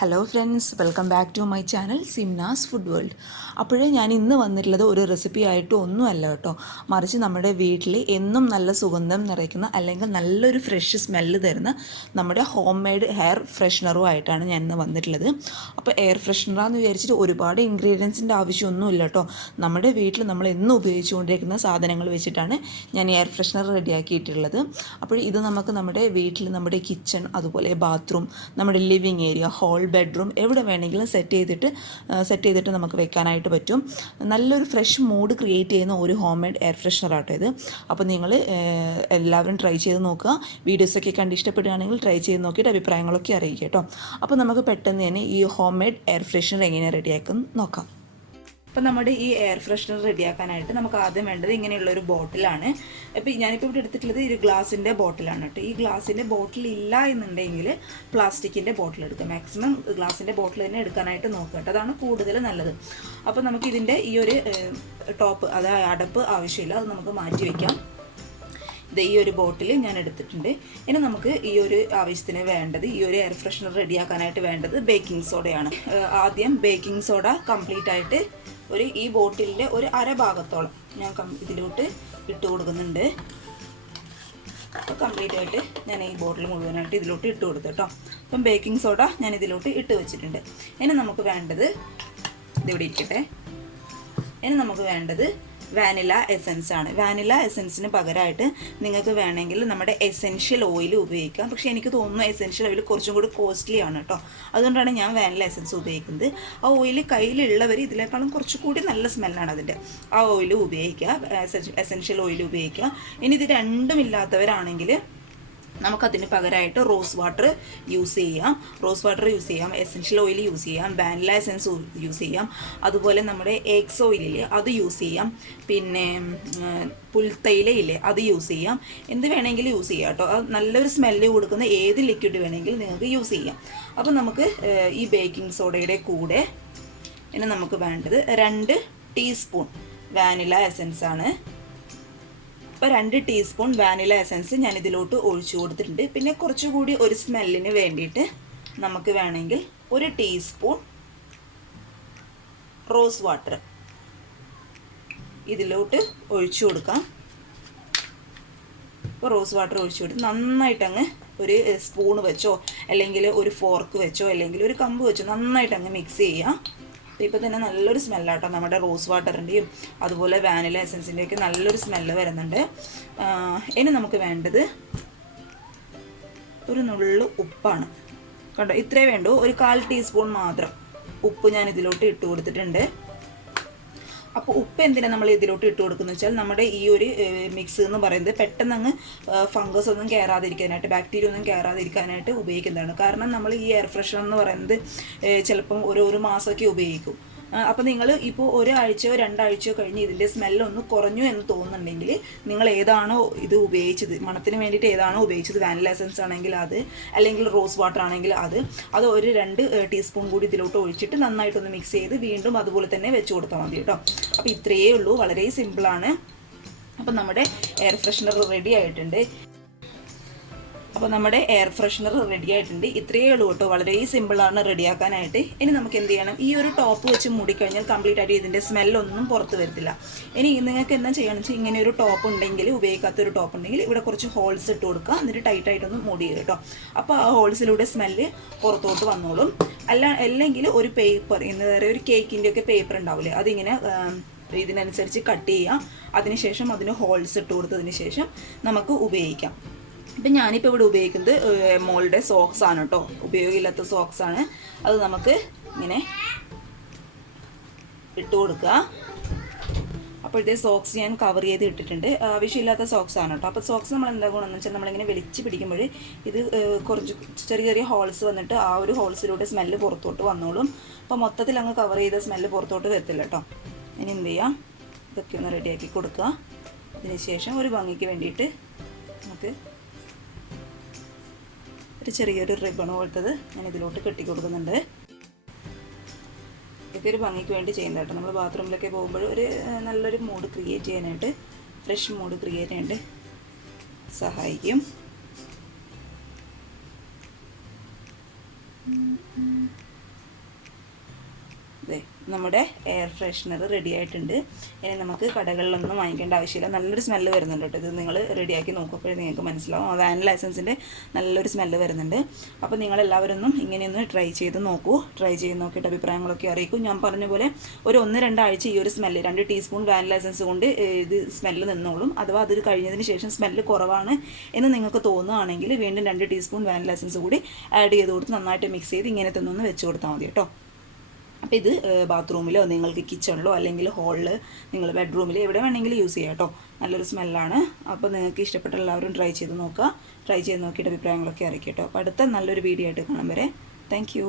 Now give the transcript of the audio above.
Hello friends, welcome back to my channel Simnas food world. അപ്പോഴേ ഞാൻ ഇന്ന് വന്നിട്ടുള്ളത് ഒരു റെസിപ്പി ആയിട്ട് ഒന്നുമല്ല കേട്ടോ, മറിച്ച് നമ്മുടെ വീട്ടിൽ എന്നും നല്ല സുഗന്ധം നിറയ്ക്കുന്ന അല്ലെങ്കിൽ നല്ലൊരു ഫ്രഷ് സ്മെല്ല് തരുന്ന നമ്മുടെ ഹോം മെയ്ഡ് ഹെയർ ഫ്രഷ്നറുമായിട്ടാണ് ഞാൻ ഇന്ന് വന്നിട്ടുള്ളത്. അപ്പോൾ എയർ ഫ്രഷ്നറാന്ന് വിചാരിച്ചിട്ട് ഒരുപാട് ഇൻഗ്രീഡിയൻസിൻ്റെ ആവശ്യമൊന്നുമില്ല കേട്ടോ. നമ്മുടെ വീട്ടിൽ നമ്മൾ എന്നും ഉപയോഗിച്ചുകൊണ്ടിരിക്കുന്ന സാധനങ്ങൾ വെച്ചിട്ടാണ് ഞാൻ എയർ ഫ്രഷ്നർ റെഡിയാക്കിയിട്ടുള്ളത്. അപ്പോൾ ഇത് നമുക്ക് നമ്മുടെ വീട്ടിൽ നമ്മുടെ കിച്ചൺ, അതുപോലെ ബാത്റൂം, നമ്മുടെ ലിവിങ് ഏരിയ, ഹോൾ, ബെഡ്റൂം എവിടെ വേണമെങ്കിലും സെറ്റ് ചെയ്തിട്ട് നമുക്ക് വെക്കാനായിട്ട് പറ്റും. നല്ലൊരു ഫ്രഷ് മൂഡ് ക്രിയേറ്റ് ചെയ്യുന്ന ഒരു ഹോം മെയ്ഡ് എയർ ഫ്രഷ്നർ ആട്ടോ ഇത്. അപ്പോൾ നിങ്ങൾ എല്ലാവരും ട്രൈ ചെയ്ത് നോക്കുക. വീഡിയോസൊക്കെ കണ്ട് ഇഷ്ടപ്പെടുകയാണെങ്കിൽ ട്രൈ ചെയ്ത് നോക്കിയിട്ട് അഭിപ്രായങ്ങളൊക്കെ അറിയിക്കുക കേട്ടോ. അപ്പോൾ നമുക്ക് പെട്ടെന്ന് തന്നെ ഈ ഹോം മെയ്ഡ് എയർ ഫ്രഷ്നർ എങ്ങനെ റെഡിയാക്കും നോക്കാം. അപ്പോൾ നമ്മുടെ ഈ എയർ ഫ്രഷ്നർ റെഡിയാക്കാനായിട്ട് നമുക്ക് ആദ്യം വേണ്ടത് ഇങ്ങനെയുള്ളൊരു ബോട്ടിലാണ്. അപ്പോൾ ഞാനിപ്പോൾ ഇവിടെ എടുത്തിട്ടുള്ളത് ഒരു ഗ്ലാസിൻ്റെ ബോട്ടിലാണ് കേട്ടോ. ഈ ഗ്ലാസിൻ്റെ ബോട്ടിൽ ഇല്ല എന്നുണ്ടെങ്കിൽ പ്ലാസ്റ്റിക്കിൻ്റെ ബോട്ടിൽ എടുക്കുക. മാക്സിമം ഗ്ലാസിൻ്റെ ബോട്ടിൽ തന്നെ എടുക്കാനായിട്ട് നോക്കുക കേട്ടോ, അതാണ് കൂടുതൽ നല്ലത്. അപ്പോൾ നമുക്കിതിൻ്റെ ഈ ഒരു ടോപ്പ്, അതായത് അടപ്പ് ആവശ്യമില്ല, അത് നമുക്ക് മാറ്റി വയ്ക്കാം. ഈ ഒരു ബോട്ടിൽ ഞാൻ എടുത്തിട്ടുണ്ട്. ഇനി നമുക്ക് ഈ ഒരു ആവശ്യത്തിന് വേണ്ടത്, ഈ ഒരു എയർ ഫ്രഷ്നർ റെഡിയാക്കാനായിട്ട് വേണ്ടത് ബേക്കിംഗ് സോഡയാണ്. ആദ്യം ബേക്കിംഗ് സോഡ കംപ്ലീറ്റ് ആയിട്ട് ഈ ബോട്ടിലിൻ്റെ ഒരു അര ഭാഗത്തോളം ഞാൻ ഇതിലോട്ട് ഇട്ട് കൊടുക്കുന്നുണ്ട്. അപ്പോൾ കംപ്ലീറ്റ് ആയിട്ട് ഞാൻ ഈ ബോട്ടിൽ മുഴുവനായിട്ട് ഇതിലോട്ട് ഇട്ട് കൊടുത്തു കേട്ടോ. അപ്പം ബേക്കിംഗ് സോഡ ഞാൻ ഇതിലോട്ട് ഇട്ട് വെച്ചിട്ടുണ്ട്. ഇനി നമുക്ക് വേണ്ടത്, ഇതിവിടെ ഇരിക്കട്ടെ, ഇനി നമുക്ക് വേണ്ടത് വാനില എസൻസ് ആണ്. വാനില എസൻസിന് പകരമായിട്ട് നിങ്ങൾക്ക് വേണമെങ്കിൽ നമ്മുടെ എസെൻഷ്യൽ ഓയിൽ ഉപയോഗിക്കാം. പക്ഷേ എനിക്ക് തോന്നുന്നു എസെൻഷ്യൽ ഓയിൽ കുറച്ചും കൂടി കോസ്റ്റ്ലി ആണ് കേട്ടോ, അതുകൊണ്ടാണ് ഞാൻ വാനില എസൻസ് ഉപയോഗിക്കുന്നത്. ആ ഓയിൽ കയ്യിലുള്ളവർ ഇതിനേക്കാളും കുറച്ചുകൂടി നല്ല സ്മെല്ലാണ് അതിൻ്റെ. ആ ഓയിൽ ഉപയോഗിക്കുക, എസെൻഷ്യൽ ഓയിൽ ഉപയോഗിക്കുക. ഇനി ഇത് രണ്ടും ഇല്ലാത്തവരാണെങ്കിൽ നമുക്കതിന് പകരമായിട്ട് റോസ് വാട്ടർ യൂസ് ചെയ്യാം. എസെൻഷ്യൽ ഓയിൽ യൂസ് ചെയ്യാം, വാനില എസൻസ് യൂസ് ചെയ്യാം, അതുപോലെ നമ്മുടെ എഗ്സ് ഓയിലില്ലേ അത് യൂസ് ചെയ്യാം, പിന്നെ പുൽത്തൈലയില്ലേ അത് യൂസ് ചെയ്യാം. എന്ത് വേണമെങ്കിലും യൂസ് ചെയ്യാം കേട്ടോ. അത് നല്ലൊരു സ്മെല്ല് കൊടുക്കുന്ന ഏത് ലിക്വിഡ് വേണമെങ്കിലും നിങ്ങൾക്ക് യൂസ് ചെയ്യാം. അപ്പോൾ നമുക്ക് ഈ ബേക്കിംഗ് സോഡയുടെ കൂടെ ഇനി നമുക്ക് വേണ്ടത് 2 ടീസ്പൂൺ വാനില എസൻസ് ആണ്. അപ്പോൾ 2 ടീസ്പൂൺ വാനില എസൻസ് ഞാൻ ഇതിലോട്ട് ഒഴിച്ചു കൊടുത്തിട്ടുണ്ട്. പിന്നെ കുറച്ചുകൂടി ഒരു സ്മെല്ലിന് വേണ്ടിയിട്ട് നമുക്ക് വേണമെങ്കിൽ 1 ടീസ്പൂൺ റോസ് വാട്ടർ ഇതിലോട്ട് ഒഴിച്ചു കൊടുക്കാം. അപ്പോൾ റോസ് വാട്ടർ ഒഴിച്ചു കൊടുത്ത് നന്നായിട്ടങ്ങ് ഒരു സ്പൂൺ വെച്ചോ അല്ലെങ്കിൽ ഒരു ഫോർക്ക് വെച്ചോ അല്ലെങ്കിൽ ഒരു കമ്പ് വെച്ചോ നന്നായിട്ടങ്ങ് മിക്സ് ചെയ്യാം. ഇപ്പോൾ തന്നെ നല്ലൊരു സ്മെല്ലാട്ടോ നമ്മുടെ റോസ് വാട്ടറിൻ്റെയും അതുപോലെ വാനില എസൻസിൻ്റെയൊക്കെ നല്ലൊരു സ്മെല്ല് വരുന്നുണ്ട്. ഇനി നമുക്ക് വേണ്ടത് ഒരു നുള്ളു ഉപ്പാണ് കേട്ടോ. ഇത്രേ വേണ്ടൂ, ഒരു 1/4 ടീസ്പൂൺ മാത്രം ഉപ്പ് ഞാൻ ഇതിലോട്ട് ഇട്ട് കൊടുത്തിട്ടുണ്ട്. അപ്പോൾ ഉപ്പ് എന്തിനാണ് നമ്മൾ ഇതിലോട്ട് ഇട്ട് കൊടുക്കുന്നത് വെച്ചാൽ നമ്മുടെ ഈ ഒരു മിക്സ് എന്ന് പറയുന്നത് പെട്ടെന്ന് അങ്ങ് ഫംഗസ് ഒന്നും കയറാതിരിക്കാനായിട്ട്, ബാക്ടീരിയ ഒന്നും കയറാതിരിക്കാനായിട്ട് ഉപയോഗിക്കുന്നതാണ്. കാരണം നമ്മൾ ഈ എയർ ഫ്രഷ്നർ എന്ന് പറയുന്നത് ചിലപ്പം ഒരു മാസമൊക്കെ ഉപയോഗിക്കും. അപ്പോൾ നിങ്ങൾ ഇപ്പോൾ 1 ആഴ്ചയോ 2 ആഴ്ചയോ കഴിഞ്ഞ് ഇതിൻ്റെ സ്മെല്ലൊന്ന് കുറഞ്ഞു എന്ന് തോന്നുന്നുണ്ടെങ്കിൽ നിങ്ങൾ ഏതാണോ ഇത് ഉപയോഗിച്ചത്, മണത്തിന് വേണ്ടിയിട്ട് ഏതാണോ ഉപയോഗിച്ചത്, വാനില എസൻസ് ആണെങ്കിൽ അത്, അല്ലെങ്കിൽ റോസ് വാട്ടർ ആണെങ്കിൽ അത് ഒരു 2 ടീസ്പൂൺ കൂടി ഇതിലോട്ട് ഒഴിച്ചിട്ട് നന്നായിട്ടൊന്ന് മിക്സ് ചെയ്ത് വീണ്ടും അതുപോലെ തന്നെ വെച്ച് കൊടുത്താൽ മതി കേട്ടോ. അപ്പോൾ ഇത്രയേ ഉള്ളൂ, വളരെ സിമ്പിളാണ്. അപ്പം നമ്മുടെ എയർ ഫ്രഷ്നർ റെഡി ആയിട്ടുണ്ട്. ഇത്രയേ ഉള്ളൂ കേട്ടോ, വളരെ സിമ്പിളാണ് റെഡിയാക്കാനായിട്ട്. ഇനി നമുക്ക് എന്ത് ചെയ്യണം, ഈ ഒരു ടോപ്പ് വെച്ച് മൂടിക്കഴിഞ്ഞാൽ കംപ്ലീറ്റ് ആയിട്ട് ഇതിൻ്റെ സ്മെല്ലൊന്നും പുറത്ത് വരത്തില്ല. ഇനി നിങ്ങൾക്ക് എന്താ ചെയ്യണമെന്ന് വെച്ചാൽ ഇങ്ങനെ ഒരു ടോപ്പ് ഉണ്ടെങ്കിൽ, ഉപയോഗിക്കാത്തൊരു ടോപ്പ് ഉണ്ടെങ്കിൽ ഇവിടെ കുറച്ച് ഹോൾസ് ഇട്ട് കൊടുക്കുക, എന്നിട്ട് ടൈറ്റായിട്ടൊന്ന് മൂടി ചെയ്യുക കേട്ടോ. അപ്പോൾ ആ ഹോൾസിലൂടെ സ്മെല്ല് പുറത്തോട്ട് വന്നോളും. അല്ലെങ്കിൽ ഒരു പേപ്പർ, എന്താ പറയുക, ഒരു കേക്കിൻ്റെയൊക്കെ പേപ്പർ ഉണ്ടാവില്ലേ, അതിങ്ങനെ ഇതിനനുസരിച്ച് കട്ട് ചെയ്യാം. അതിനുശേഷം അതിന് ഹോൾസ് ഇട്ട് കൊടുത്തതിന് ശേഷം നമുക്ക് ഉപയോഗിക്കാം. ഇപ്പം ഞാനിപ്പോൾ ഇവിടെ ഉപയോഗിക്കുന്നത് മോളുടെ സോക്സ് ആണ് കേട്ടോ, ഉപയോഗമില്ലാത്ത സോക്സ് ആണ്. അത് നമുക്ക് ഇങ്ങനെ ഇട്ട് കൊടുക്കുക. അപ്പോഴത്തെ സോക്സ് ഞാൻ കവർ ചെയ്ത് ഇട്ടിട്ടുണ്ട്, ആവശ്യമില്ലാത്ത സോക്സ് ആണ് കേട്ടോ. അപ്പോൾ സോക്സ് നമ്മൾ എന്താ ഗുണമെന്ന് വെച്ചാൽ നമ്മളിങ്ങനെ വലിച്ച് പിടിക്കുമ്പോൾ ഇത് കുറച്ച് ചെറിയ ഹോൾസ് വന്നിട്ട് ആ ഒരു ഹോൾസിലൂടെ സ്മെല്ല് പുറത്തോട്ട് വന്നോളും. അപ്പോൾ മൊത്തത്തിൽ അങ്ങ് കവർ ചെയ്ത സ്മെല്ല് പുറത്തോട്ട് വരത്തില്ല കേട്ടോ. ഇനി എന്ത് ചെയ്യാം, ഇതൊക്കെ ഒന്ന് റെഡിയാക്കി കൊടുക്കുക. അതിന് ശേഷം ഒരു ഭംഗിക്ക് വേണ്ടിയിട്ട് നമുക്ക് ഒരു ചെറിയൊരു റിബൺ പോലത്തത് ഞാൻ ഇതിലോട്ട് കെട്ടി കൊടുക്കുന്നുണ്ട്. ഇതൊക്കെ ഒരു ഭംഗിക്ക് വേണ്ടി ചെയ്യുന്നത് കേട്ടോ. നമ്മൾ ബാത്റൂമിലൊക്കെ പോകുമ്പോൾ ഒരു നല്ലൊരു മൂഡ് ക്രിയേറ്റ് ചെയ്യാനായിട്ട്, ഫ്രഷ് മൂഡ് ക്രിയേറ്റ് ചെയ്യാനായിട്ട് സഹായിക്കും. അതെ, നമ്മുടെ എയർ ഫ്രഷ്നർ റെഡി ആയിട്ടുണ്ട്. ഇനി നമുക്ക് കടകളിലൊന്നും വാങ്ങിക്കേണ്ട ആവശ്യമില്ല. നല്ലൊരു സ്മെല്ല് വരുന്നുണ്ട് കേട്ടോ. ഇത് നിങ്ങൾ റെഡിയാക്കി നോക്കുമ്പോഴേ നിങ്ങൾക്ക് മനസ്സിലാവും. വാനില എസൻസിൻ്റെ നല്ലൊരു സ്മെല്ല് വരുന്നുണ്ട്. അപ്പോൾ നിങ്ങളെല്ലാവരും ഇങ്ങനെയൊന്ന് ട്രൈ ചെയ്ത് നോക്കൂ. ട്രൈ ചെയ്ത് നോക്കിയിട്ട് അഭിപ്രായങ്ങളൊക്കെ അറിയിക്കും. ഞാൻ പറഞ്ഞ പോലെ ഒരു 1-2 ആഴ്ച ഈ ഒരു സ്മെല്ല് 2 ടീസ്പൂൺ വാനില എസൻസ് കൊണ്ട് ഇത് സ്മെല്ല് നിന്നോളും. അഥവാ അത് കഴിഞ്ഞതിന് ശേഷം സ്മെല്ല് കുറവാണ് എന്ന് നിങ്ങൾക്ക് തോന്നുകയാണെങ്കിൽ വീണ്ടും 2 ടീസ്പൂൺ വാനില എസൻസ് കൂടി ആഡ് ചെയ്ത് കൊടുത്ത് നന്നായിട്ട് മിക്സ് ചെയ്ത് ഇങ്ങനെ തന്നെ വെച്ച് കൊടുത്താൽ മതി കേട്ടോ. അപ്പോൾ ഇത് ബാത്റൂമിലോ നിങ്ങൾക്ക് കിച്ചണിലോ അല്ലെങ്കിൽ ഹോളിൽ നിങ്ങൾ ബെഡ്റൂമിൽ എവിടെ വേണമെങ്കിലും യൂസ് ചെയ്യാം കേട്ടോ. നല്ലൊരു സ്മെല്ലാണ്. അപ്പോൾ നിങ്ങൾക്ക് ഇഷ്ടപ്പെട്ട എല്ലാവരും ട്രൈ ചെയ്ത് നോക്കുക. ട്രൈ ചെയ്ത് നോക്കിയിട്ട് അഭിപ്രായങ്ങളൊക്കെ അറിയിക്കുക കേട്ടോ. അപ്പോൾ അടുത്ത നല്ലൊരു വീഡിയോ ആയിട്ട് കാണാൻ വരെ താങ്ക് യു.